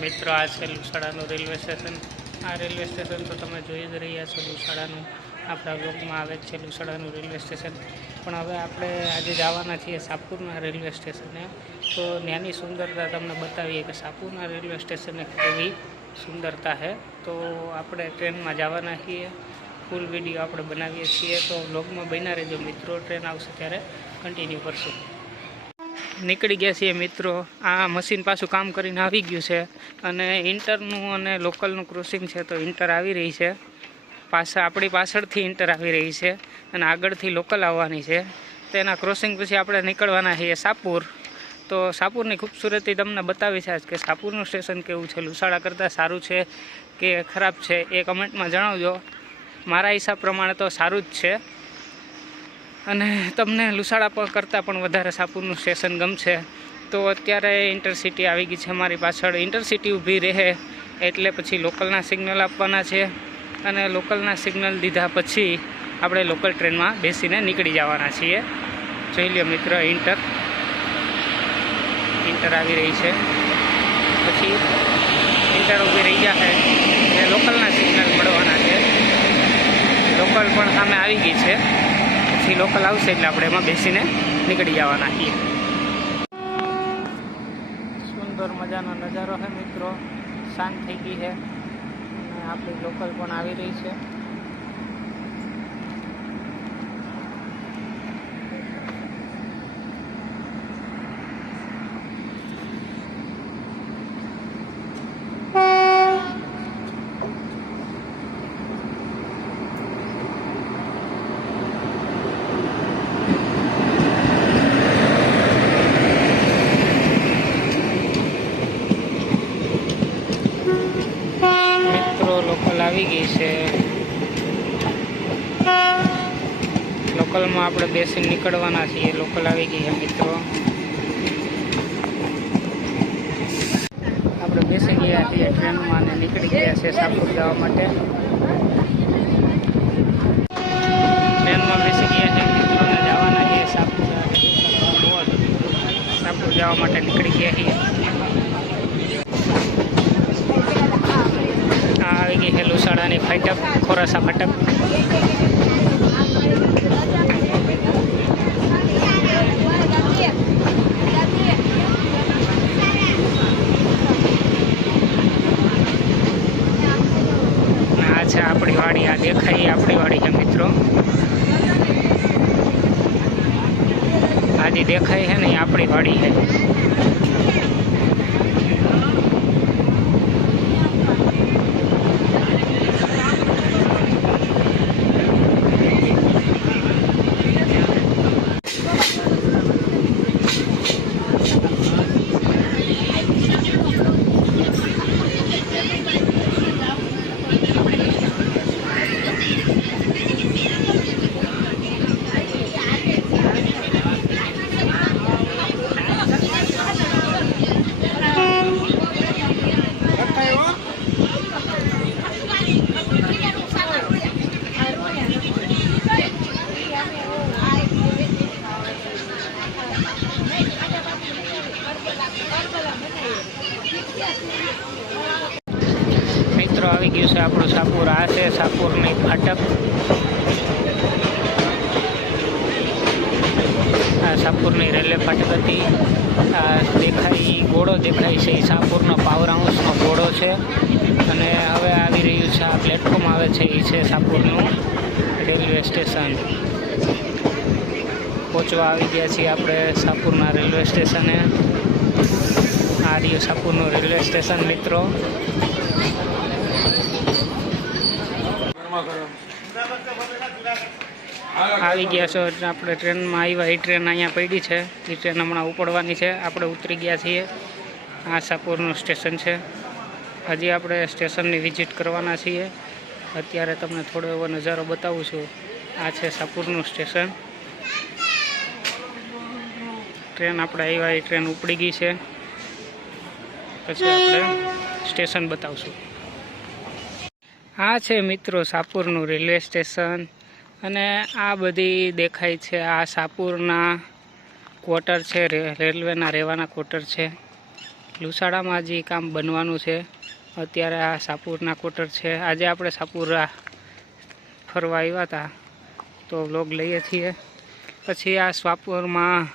મિત્રો, આ છે લુસાડાનું રેલવે સ્ટેશન. આ રેલવે સ્ટેશન તો તમે જોઈ જ રહ્યા છો, લુસાડાનું. આપણા બ્લોગમાં આવે છે લુસાડાનું રેલવે સ્ટેશન. પણ હવે આપણે આજે જવાના છીએ સાપુરના રેલવે સ્ટેશને. તો ત્યાંની સુંદરતા તમને બતાવીએ કે સાપુરના રેલવે સ્ટેશને કેવી સુંદરતા છે. તો આપણે ટ્રેનમાં જવાના છીએ. ફૂલ વીડિયો આપણે બનાવીએ છીએ. તો બ્લોગમાં બન્યા રહેજો મિત્રો. ટ્રેન આવશે ત્યારે. કન્ટિન્યુ કરશું. નીકળી ગયા છીએ મિત્રો. આ મશીન પાછું કામ કરીને આવી ગયું છે. અને ઇન્ટરનું અને લોકલનું ક્રોસિંગ છે તો ઇન્ટર આવી રહી છે. પાછા આપણી પાછળથી ઇન્ટર આવી રહી છે અને આગળથી લોકલ આવવાની છે. તેના ક્રોસિંગ પછી આપણે નીકળવાના છીએ સાપુર. તો સાપુરની ખૂબસૂરતી તમને બતાવી છે કે સાપુરનું સ્ટેશન કેવું છે? લુસાડા કરતાં સારું છે કે ખરાબ છે એ કમેન્ટમાં જણાવજો. મારા હિસાબ પ્રમાણે તો સારું જ છે. અને તમને લુસાડા કરતાં પણ વધારે સાપુરનું સ્ટેશન ગમશે. તો અત્યારે ઇન્ટરસિટી આવી ગઈ છે મારી પાછળ. ઇન્ટરસિટી ઊભી રહે એટલે પછી લોકલના સિગ્નલ આપવાના છે. અને લોકલના સિગ્નલ દીધા પછી આપણે લોકલ ટ્રેનમાં બેસીને નીકળી જવાના છીએ. જોઈ લ્યો મિત્ર ઇન્ટર ઇન્ટર આવી રહી છે. પછી ઇન્ટર ઊભી રહી જશે એટલે લોકલના સિગ્નલ મળવાના છે. લોકલ પણ સામે આવી ગઈ છે. પછી લોકલ આવશે એટલે આપણે એમાં બેસીને નીકળી જવાના છીએ. સુંદર મજાનો નજારો છે મિત્રો. શાંત થઈ ગઈ છે અને આપણી લોકલ પણ આવી રહી છે મિત્રો લોકલ આવી ગઈ છે. લોકલમાં આપણે બેસીને નીકળવાના છીએ. લોકલ આવી ગઈ છે મિત્રો. આપણે બેસી ગયા છીએ ટ્રેનમાં અને નીકળી ગયા છે સાપુર જવા માટે. ટ્રેનમાં બેસી ગયા છે મિત્રોને જવાના જવા માટે નીકળી ગયા છીએ આ આવી ગઈ છે લુસાડાની ફાટક ખોરાસા ફાટક આ છે આપણી વાડી આ દેખાય આપણી વાડી છે મિત્રો આજે દેખાય છે ને આપણી વાડી છે સાપુર આ છે સાપુરની ફાટક આ સાપુરની રેલવે ફાટક હતી આ દેખાય ઘોડો દેખાય છે એ સાપુરનો પાવર હાઉસનો ઘોડો છે. અને હવે આવી રહ્યું છે આ પ્લેટફોર્મ આવે છે એ છે સાપુરનું રેલવે સ્ટેશન. પહોંચવા આવી ગયા છીએ આપણે સાપુરના રેલવે સ્ટેશને. આ રહ્યું સાપુરનું રેલવે સ્ટેશન, મિત્રો. આવી ગયા છો એટલે આપણે ટ્રેનમાં આવ્યા. એ ટ્રેન અહીંયા પડી છે. એ ટ્રેન હમણાં ઉપડવાની છે. આપણે ઉતરી ગયા છીએ. આ સાપુરનું સ્ટેશન છે. હજી આપણે સ્ટેશનની વિઝિટ કરવાના છીએ. અત્યારે તમને થોડો એવો નજારો બતાવું છું. આ છે સાપુરનું સ્ટેશન. ટ્રેન આપણે આવ્યા. એ ટ્રેન ઉપડી ગઈ છે. પછી આપણે સ્ટેશન બતાવશું. આ છે મિત્રો સાપુરનું રેલવે સ્ટેશન અને આ બધી દેખાય છે. આ સાપુરના ક્વોટર છે રેલવેના રહેવાના ક્વોટર છે. લુસાડામાં હજી કામ બનવાનું છે. અત્યારે આ સાપુરના ક્વોટર છે. આજે આપણે સાપુરા ફરવા આવ્યા હતા તો વ્લોગ લઈએ છીએ. પછી આ સ્વાપુરમાં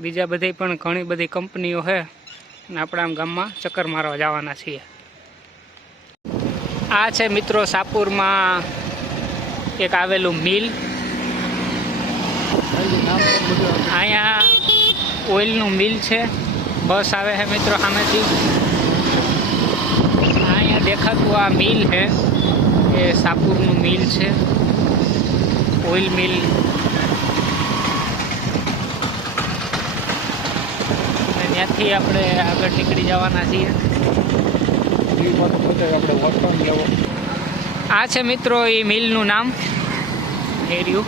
બીજા બધી પણ ઘણી બધી કંપનીઓ છે. અને આપણે આમ ગામમાં ચક્કર મારવા જવાના છીએ. આ છે મિત્રો સાપુરમાં એક આવેલું મિલ. અહીંયા ઓઇલનું મિલ છે. બસ આવે છે મિત્રો સામેથી. અહીંયા દેખાતું આ મિલ છે એ સાપુરનું મિલ છે. Oil mill. ત્યાંથી આપણે આગળ નીકળી જવાના છીએ. આ છે મિત્રો એ મિલનું નામ. હેર્યું.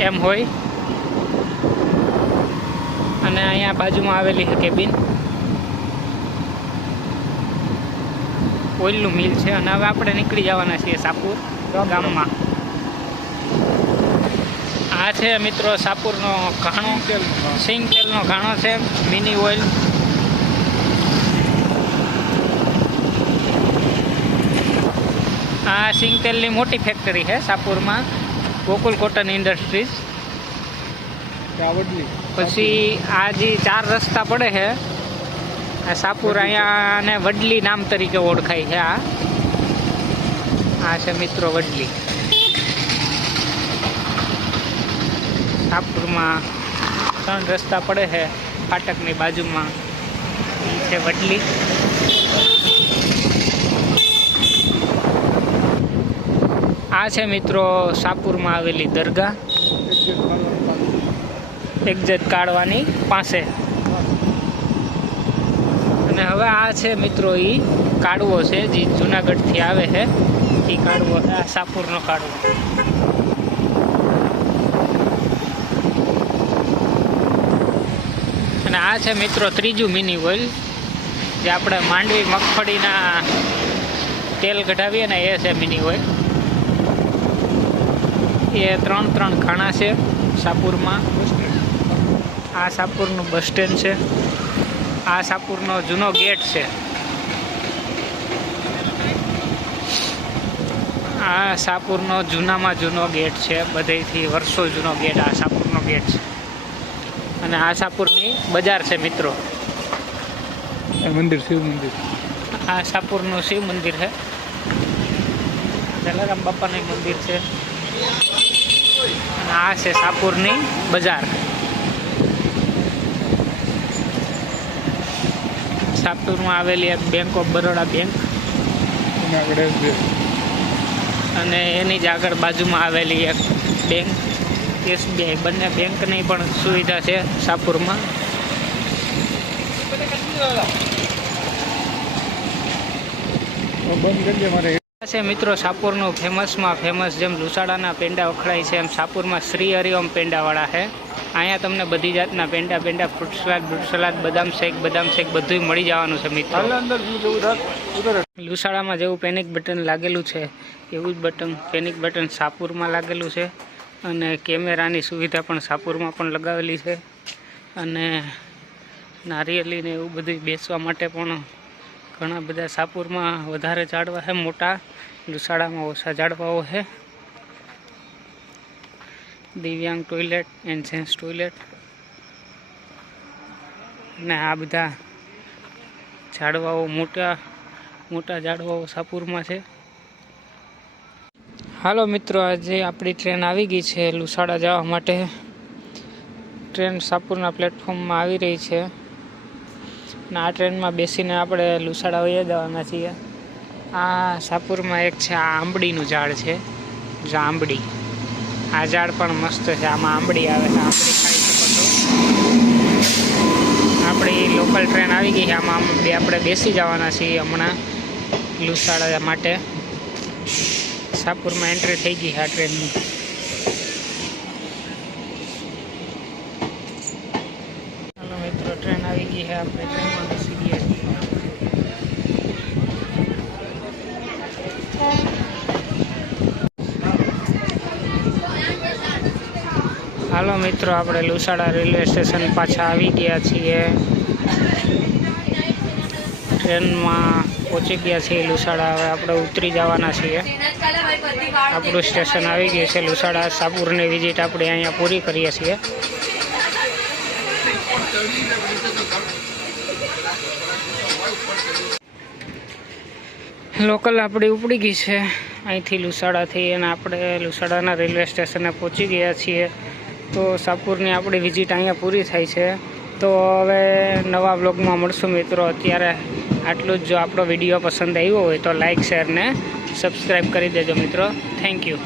એમ હોય. અને અહીંયા બાજુમાં આવેલી છે કેબિન ઓઇલનું મિલ છે અને હવે આપણે નીકળી જવાના છીએ સાપુર ગામમાં. આ છે મિત્રો સાપુરનો ઘાણો. સિંગ તેલનો ઘાણો છે. Mini oil. આ સિંગતેલની મોટી ફેક્ટરી છે સાપુરમાં ગોકુલ કોટન ઇન્ડસ્ટ્રીઝ પછી આ જે ચાર રસ્તા પડે છે આ સાપુર અહીંયા ને વડલી નામ તરીકે ઓળખાય છે આ. આ છે મિત્રો વડલી. સાપુરમાં ત્રણ રસ્તા પડે છે ફાટકની બાજુમાં. એ છે વડલી. આ છે મિત્રો સાપુરમાં આવેલી દરગાહ. એક્ઝેટ કાઢવાની પાસે. અને હવે આ છે મિત્રો એ કાઢવો છે, જે જુનાગઢથી આવે છે. એ કાઢવો આ સાપુરનો કાઢવો અને આ છે મિત્રો ત્રીજું મિની ઓઇલ જે આપણે માંડવી મગફળીના તેલ કઢાવીએ ને એ છે મિની ઓઇલ એ ત્રણ ત્રણ ખાણા છે સાપુરમાં. આ સાપુરનું બસ સ્ટેન્ડ છે. આ સાપુરનો જૂનો ગેટ છે. આ સાપુરનો જૂનામાં જૂનો ગેટ છે. બધેથી વર્ષો જૂનો ગેટ આ સાપુરનો ગેટ છે. અને આ સાપુરની બજાર છે મિત્રો. મંદિર શિવ મંદિર. આ સાપુરનું શિવ મંદિર છે. જલારામ બાપાનું મંદિર છે. આ છે સાપુરની બજાર. સાપુરમાં આવેલી એક બેંક ઓફ બરોડા બેંક. અને એની જ આગળ બાજુમાં આવેલી એક બેંક એસબીઆઈ બંને બેંકની પણ સુવિધા છે સાપુરમાં. તો બંધ કરી દે મારે. છે મિત્રો સાપુરનું ફેમસમાં ફેમસ જેમ લુસાડાના પેંડા વખણાય છે એમ સાપુરમાં શ્રી હરિઓમ પેંડાવાળા છે. અહીંયા તમને બધી જાતના પેંડા પેંડા ફ્રૂટ સલાડ ફ્રૂટ સલાદ બદામ શેક બદામ શેક બધું મળી જવાનું છે મિત્રો. લુસાડામાં જેવું પેનિક બટન લાગેલું છે એવું જ બટન પેનિક બટન સાપુરમાં લાગેલું છે. અને કેમેરાની સુવિધા પણ સાપુરમાં પણ લગાવેલી છે. અને નારિયેલીને એવું બધું બેસવા માટે પણ ઘણા બધા સાપુરમાં વધારે ઝાડવા છે મોટા. લુસાડામાં ઓછા ઝાડવાઓ છે. દિવ્યાંગ ટોયલેટ એન્ડ જેન્ટ્સ ટોયલેટ અને આ બધા ઝાડવાઓ મોટા મોટા ઝાડવાઓ સાપુરમાં છે. હાલો મિત્રો, આજે આપણી ટ્રેન આવી ગઈ છે લુસાડા જવા માટે. ટ્રેન સાપુરના પ્લેટફોર્મમાં આવી રહી છે. અને આ ટ્રેનમાં બેસીને આપણે લુસાડા વહી જવાના છીએ. આ સાપુરમાં એક છે, આ આંબડીનું ઝાડ છે જાંબડી આ ઝાડ પણ મસ્ત છે, આમાં આંબડી આવે છે, આંબડી ખાઈ શકો છો આપણી લોકલ ટ્રેન આવી ગઈ છે, આમાં આમ બે આપણે બેસી જવાના છીએ હમણાં લુસાડા માટે. સાપુરમાં એન્ટ્રી થઈ ગઈ છે આ ટ્રેનની. હાલો મિત્રો, ટ્રેન આવી ગઈ છે, આપણે ટ્રેનમાં બેસી ગયા છીએ હાલો મિત્રો, આપણે લુસાડા રેલવે સ્ટેશન પાછા આવી ગયા છીએ. ટ્રેનમાં પહોંચી ગયા છીએ લુસાડા. હવે આપણે ઉતરી જવાના છીએ. આપણું સ્ટેશન આવી ગયું છે લુસાડા. સાપુરની વિઝિટ આપણે અહીંયા પૂરી કરીએ છીએ. લોકલ આપણી ઉપડી ગઈ છે અહીંથી લુસાડાથી અને આપણે લુસાડાના રેલવે સ્ટેશને પહોંચી ગયા છીએ. તો સાપુરની આપણી વિઝિટ અહીંયા પૂરી થાય છે. તો હવે નવા બ્લોગમાં મળશું મિત્રો. અત્યારે આટલું જ જો આપણો વીડિયો પસંદ આવ્યો હોય તો લાઇક શેર ને સબસ્ક્રાઈબ કરી દેજો મિત્રો. Thank you